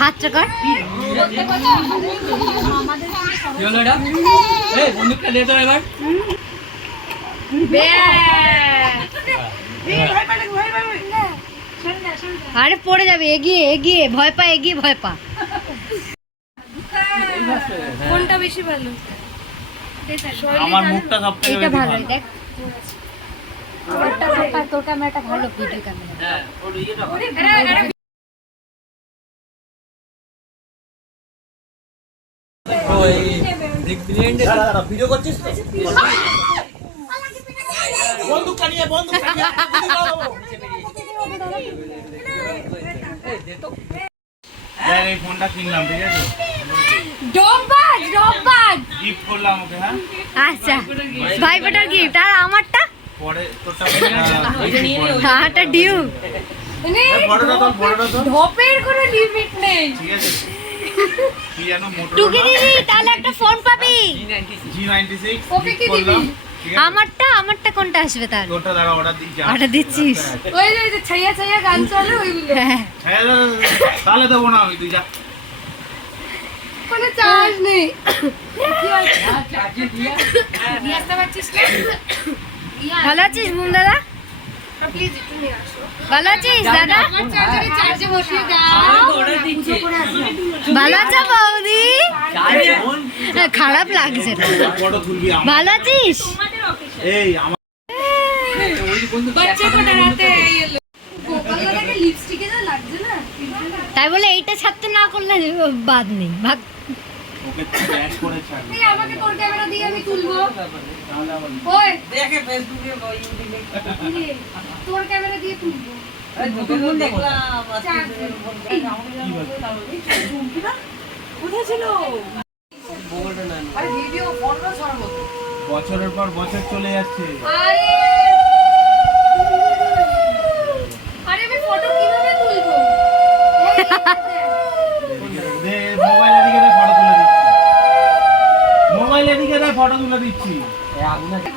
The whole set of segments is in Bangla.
হাতটা কর। আরে পড়ে যাবে, এগিয়ে এগিয়ে ভয় পা, এগিয়ে ভয় পা। কোনটা বেশি ভালো? আমার মুখটা সবথেকে এটা বেশি ভালো, ভালো। দেখ তোর ক্যামেরাটা ভালো, ভিডিও ক্যামেরা। হ্যাঁ, ওর ইয়েটা ভালো। ভিডিও করছিস তো? বন্দুক কানিয়ে এই ফোনটা কিনলাম, ঠিক আছে? গিফট করলাম ওকে। হ্যাঁ আচ্ছা, ভাইফোঁটার গিফট। আর আমারটা পরে তোরটা আমারটা ডিউ। ফটোটা তোল। ধপের কোনো লিমিট নেই। ঠিক আছে, কি জানো টুকি দিদি, তাহলে একটা ফোন পাবি। G96 ওকে কি দিবি? আমারটা কোনটা আসবে তার? তোরটা দাঁড়া, অর্ডার দিচ্ছি। অর্ডার দিচ্ছিস? ওই যে ছাইয়া ছাইয়া গান চলে ওইগুলো। হ্যাঁ, তাহলে দেবো না আমি, তুই যা। কোনো চার্জ নেই। নিয়ে আসতে পারছিস না? ভালো আছিস বুম দাদা? প্লিজ একটু নিয়ে আসো। ভালো আছিস দাদা? আমার চার্জারে চার্জে বসিয়ে দাও। ভালো আছো বৌদি? না, খারাপ লাগছে না। ফটো তুলবি আমার। ভালো আছিস? এই আমার বাচ্চা কোটা রাতে এলো। গোপাল দাদাকে লিপস্টিকে যা লাগছে না? তাই বলে এইটা ছাড়তে না করলে বাদ নেই, ভাগ। ওকে ব্যাক করে ছাড়। এই আমাকে তোর ক্যামেরা দিয়ে আমি তুলবো। তাহলে আবার ওই দেখে ফেসবুকে ইউটিউবে রে, তোর ক্যামেরা দিয়ে তুলবো। দেখলাম কোথায় ছিল? আরে ভিডিও ফটো ছাড়বো তো। বছরের পর বছর চলে যাচ্ছে। আরে আরে আমি ফটো কিভাবে তুলবো? দে মোবাইল এদিকে দে, ফটো তুলে দিচ্ছি। মোবাইল এদিকে দে, ফটো তুলে দিচ্ছি।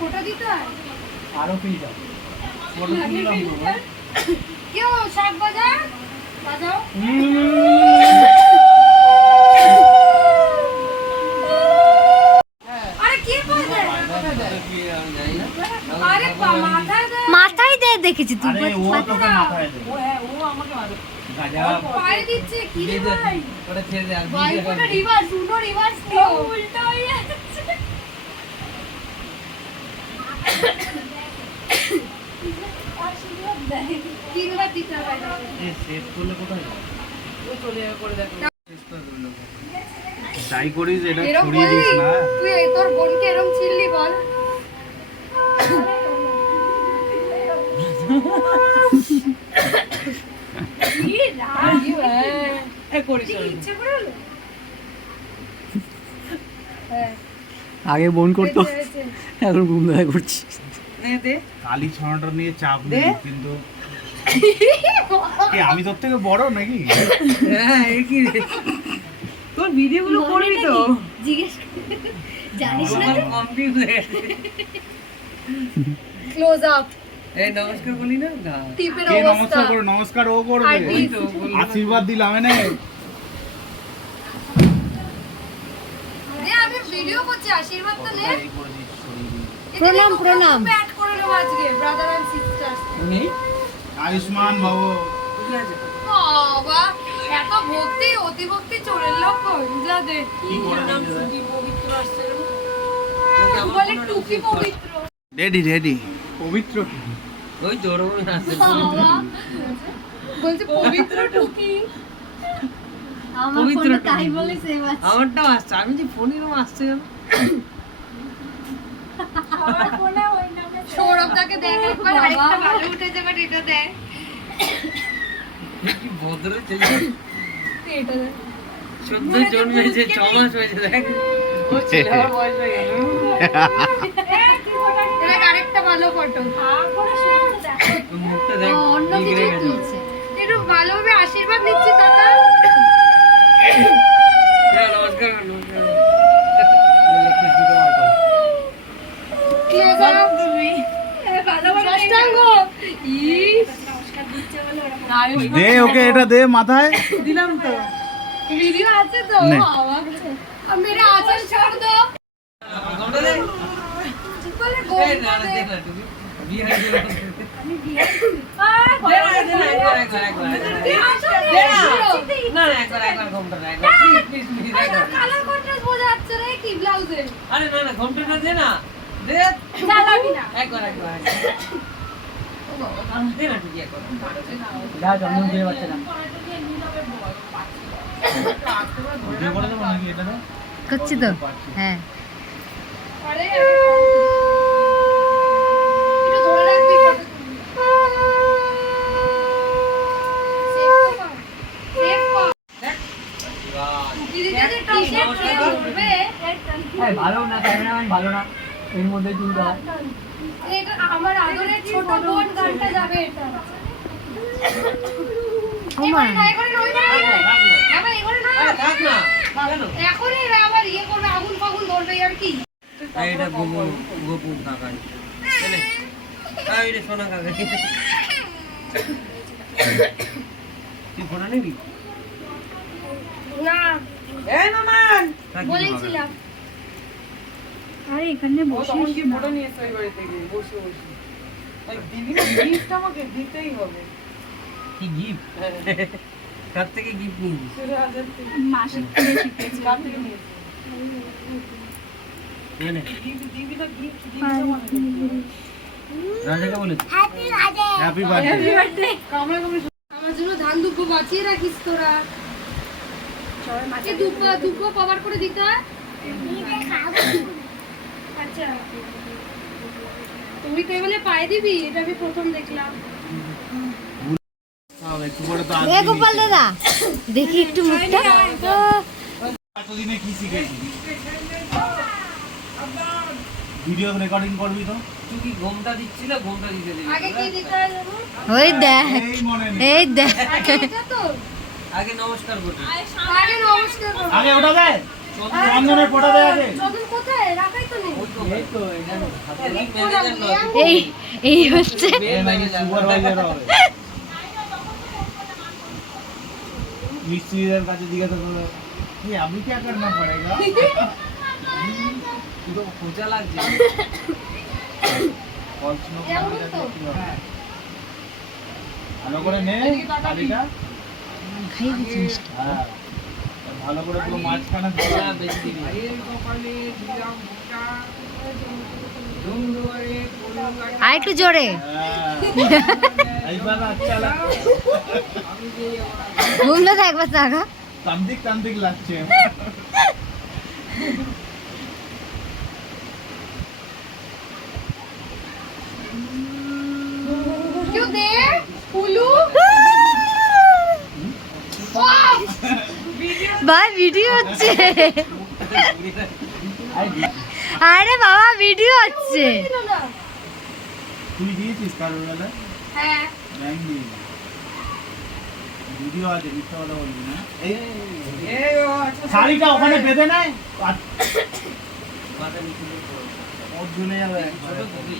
ফটো দিতে হয়? আরো ফিল দাও। ফটো তুললাম তো। কেউ শাক বাজাও। আরে কি বাজায়? আরে মাথায় দে, দেখেছি তুই। আরে ও তোকে মাথায় দে। ও হ্যাঁ, ও আমাকে মারো। গাজা পায়ে দিচ্ছে কি রে ভাই? ওটা ছেড়ে দে আর ভাই ভিডিও কোটা রিভার্স, উনো রিভার্স দিও। উল্টা হয়ে যাচ্ছে। তিনবার দিতে হবে। এ সেভ করলে কোথায় যাবে? ও চলে যাবে করে দেখো। যাই করিস এটা এরকম ছড়িয়ে বললি? দিস না। তুই তোর বোনকে এরকম চিল্লি বল। কি রাগ এ করিস ইচ্ছে করে হলো? হ্যাঁ, আগে বোন করতো, হয়েছে। এখন ঘুম দেখা করছি। নে দে। কালি ছড়াটা নিয়ে চাপ দে। নেই, কিন্তু কি আমি তোর থেকে বড় নাকি? হ্যাঁ, এই কি রে? তোর ভিডিও গুলো করবি তো? জিজ্ঞেস জানিস না? আমার কম্পিউটার। ক্লোজ আপ এই নমস্কার বলি না? না। টিপের কে অবস্থা। নমস্কার করো? নমস্কার ও করবে। আর ওই তো বললাম। আশীর্বাদ দিলাম এনে। দে, আমি ভিডিও করছি, আশীর্বাদ তো নে। প্রণাম, প্রণাম। অ্যাড করে নেব আজকে ব্রাদার এন্ড সিস্টার্স। নেই? আয়ুষ্মান ভব। ঠিক আছে। বাবা এত ভক্তি, অতি ভক্তি চোরের লক্ষণ। যা দে কি করে নিয়ে যাবে? কি পবিত্র আসছে রে। তোকে আবার বলে কোনো টুকি পবিত্র। Ready ready. পবিত্র ওই জোর আছে। বাবা বলছে পবিত্র টুকি। আমার পবিত্র ফোনটা তাই টুকি। বলে সেভ আছে। আমারটাও আসছে, আমি যে ফোনেরও আসছে কেন? সৌরভদাকে দেখ একবার, আরেকটা ভালো উঠেছে বাট এটা দেখ। কি ভদ্র ছেলে। এটা দেখ। সদ্য জন্মেছে, 6 মাস হয়েছে দেখ। ও ছেলে আমার বয়স হয়ে গেল। দেখ আরেকটা ভালো ফটো। ওর মুখটা দেখ। ও, অন্য বিগড়ে কিছু গেছে। তুলছে। একটু ভালোভাবে আশীর্বাদ নিচ্ছি দাদা। হ্যাঁ, নমস্কার নমস্কার। Close up. সাষ্টাঙ্গ। ইস। দে ওকে এটা দে মাথায়। দিলাম তো। ভিডিও আছে তো নে। মেরা আচার ছাড় দো ঘন্টা দে। বলে এই না গোল না, দে দেখ না তুমি। বিয়ে হয়ে গেল। আয় দে না, একবার। না না, একবার ঘন্টা না, একবার। প্লিজ একবার। কালার কন্ট্রাস্ট বোঝা যাচ্ছে রে কি ব্লাউজে আরে না না, ঘন্টাটা দে না। দে। চালাবি না একবার। দে না তুই একবার। যা জন্ম দিয়ে বাচ্চা না ভিডিও করে দেবো নাকি এটা? করছি তো হ্যাঁ আরে এটা ধরে রাখবি সেভ কর দিদিকে যে টি-শার্ট পরবে ভালো না ক্যামেরাম্যান ভালো না এর মধ্যে চুলটা এটা আমার আদরের ছোট বোন গানটা যাবে এটা ও মা এবারে নয় না আবার এবারে না আরে থাক না। কেন? এখনই আবার ইয়ে করবে আগুন ফাগুন ধরবে আর কি এই এটা গোপুর কাকা। এনে। এই রে সোনা কাকা। তুই ফোটা নিবি? না এই মামান। বলেছিলাম আরে এখানে তখন কি ফটো নিয়ে এসে ওই বাড়ি থেকে বসে বসে এই দিদি গিফট আমাকে দিতেই হবে কি গিফট? কার থেকে গিফট নিবি? মাসিক থেকে শিখেছি কার থেকে নিয়েছি এনে। দিদি তো গিফট দিয়েছে আমাকে রাজাকে বলেছি। Happy birthday. কামড়ে কামড়ে আমার জন্য ধান দুব্বো বাঁচিয়ে রাখিস তোরা মাকে দুব্বো কভার করে দিতে হয় আচ্ছা তুমি টেবিলে পায়ে দিবি এটা আমি প্রথম দেখলাম একটু পরে তো এ গোপাল দাদা দেখি একটু মুখটা এতদিনে কি শিখেছি? ভিডিও রেকর্ডিং করবি তো? তুই কি ঘুমটা দিচ্ছিল? ঘুমটা দিতে দিবি। আগে কি দিতে হয় জানো ওই দেখ এই মনে নেই। এই দেখ আগে এটা তো আগে নমস্কার করবি। আগে নমস্কার করো আগে ওটা দে, চন্দনের ফটো দে আগে। চন্দন কোথায় রাখাই তো নেই এই তো এখানে ম্যানেজার নয়। এই এই হচ্ছে এই নাকি সুপারভাইজার হবে। মিস্ত্রিদের কাছে জিজ্ঞাসা করলো কি আমি কি করনা পড়েগা? পুরো খোঁজা লাগছে। পড়াশোনা যেমন করতে তো। কি হবে? ভালো করে নে থালিটা। খাই দিচ্ছিস হ্যাঁ ভালো করে পুরো মাঝখানে ধরা। হ্যাঁ, বেশি দিবি। আর একটু জোরে হ্যাঁ এইবার আচ্ছা লাগছে। ঘুমলে তো একবার তাকা তান্ত্রিক তান্ত্রিক লাগছে। क्यों दे उल्लू ভাই ভিডিও হচ্ছে আরে বাবা ভিডিও হচ্ছে তুই দিয়েছিস কারোর বেলা? হ্যাঁ দেয়নি। ভিডিও আছে মিথ্যা কথা বলবি না। এই শাড়িটা ওখানে বেঁধে নেয় মাথা নিচু করে পড়ো। ওর ঝুলে যাবে। ছোট দিবি।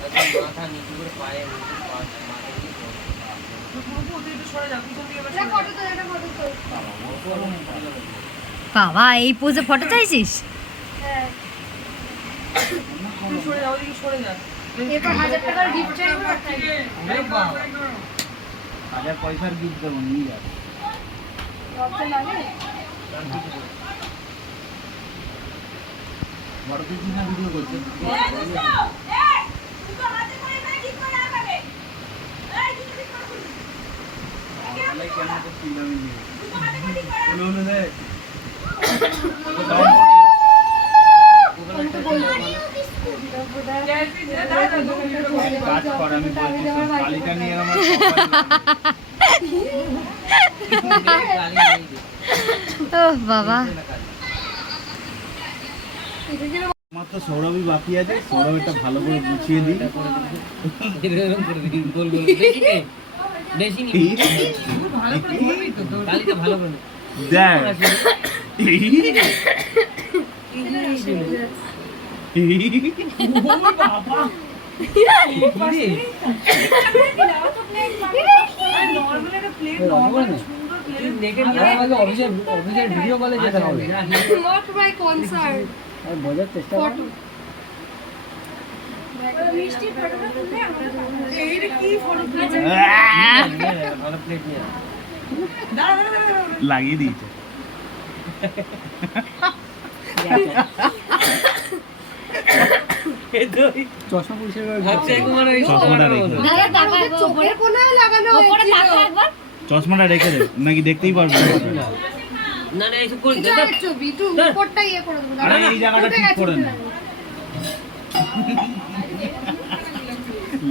তারপর মাথা নিচু করে পায়ে মাথা দিয়ে পড়ো। এটা ফটো তো এটা ফটো তো বাবা এই পোজে ফটো চাইছিস হ্যাঁ সরে যাও দিকে সরে যা এরপর 1000 টাকার গিফট চাইবো আরে বাবা। 1000 পয়সার গিফট দেবো নিয়ে যাবে। লজ্জা লাগে বড় কিছু না ভিডিও করছে। তাহলে কেন করছিস আমি নিয়ে? বলো বলো দে। কাজ কর আমি বলছি শাড়িটা নিয়ে আমার গালি নেই দে। ও বাবা আমার তো সৌরভই বাকি আছে। সৌরভটা ভালো করে গুছিয়ে দিই। এরকম করে দিবি, গোল গোল। বেশি নে। বেশি নি। ভালো করে করবি তো। গালিটা ভালো করে নে। দেখ কি রে? নরমাল একটা প্লেন নরমাল সুন্দর প্লেন নেকে আমাকে অফিসের ভিডিও কলে যেতে হবে নট মাই কনসার্ট আমি বোঝার চেষ্টা করি ফটো এইটা কি ফটো তুলছে ভালো প্লেট নিয়ে লাগিয়ে দিয়েছে চশমা পরিষ্কার করে অক্ষয় কুমার ওই চশমাটা রেখে দাও। দাদা টাকা চোখের কোনায় লাগানো ওপরে হয়েছিল টাকা একবার চশমাটা রেখে দেবে নাকি দেখতেই পারবে না? না না এইসব করে এটা ছবি একটু উপরটা ইয়ে করে দেবো আরে এই জায়গাটা ঠিক করে না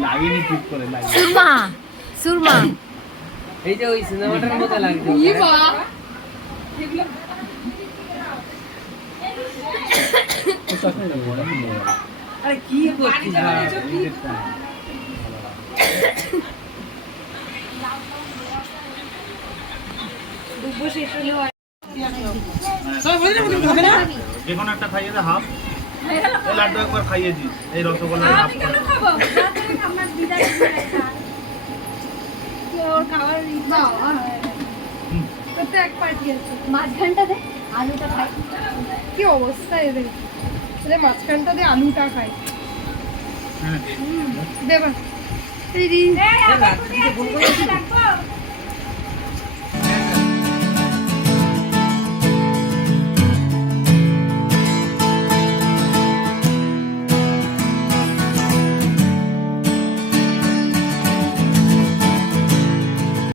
লাগিয়ে ঠিক করে লাগিয়ে সুরমা সুরমা এই যে ওই সিনেমাটার মতো লাগছে ই বাবা চশমা নেবো আরে কি করছিস ভাই? দুব্বো শেষ হলো আর যে কোনো একটা খাইয়ে দে হাফ এই লাড্ডু একবার খাইয়ে দিস এই রসগোল্লা হাফ করে ওর খাওয়ার ইচ্ছা তোর তো এক পার্টি আছে মাঝখানটা দে আলুটা খাই কি অবস্থা এদের এদের মাঝখানটা দিয়ে আলুটা খাই দেবা রাত্রিতে ফোন করে